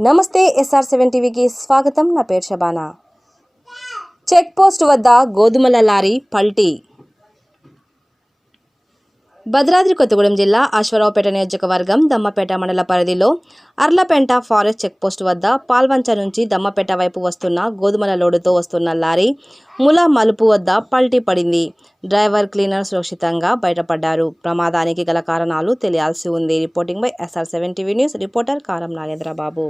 నమస్తే SR seven టీవీకి స్వాగతం. నా పేరు షబానా. చెక్ పోస్ట్ వద్ద గోధుమల లారీ పల్టీ. భద్రాద్రి కొత్తగూడెం జిల్లా అశ్వరావుపేట నియోజకవర్గం దమ్మపేట మండల పరిధిలో అర్లపెంట ఫారెస్ట్ చెక్పోస్ట్ వద్ద పాల్వంచ నుంచి దమ్మపేట వైపు వస్తున్న గోధుమల లోడుతో వస్తున్న లారీ ముల మలుపు వద్ద పల్టీ పడింది. డ్రైవర్ క్లీనర్ సురక్షితంగా బయటపడ్డారు. ప్రమాదానికి గల కారణాలు తెలియాల్సి ఉంది. Reporting by SR seven TV news reporter Karam Nagendrababu.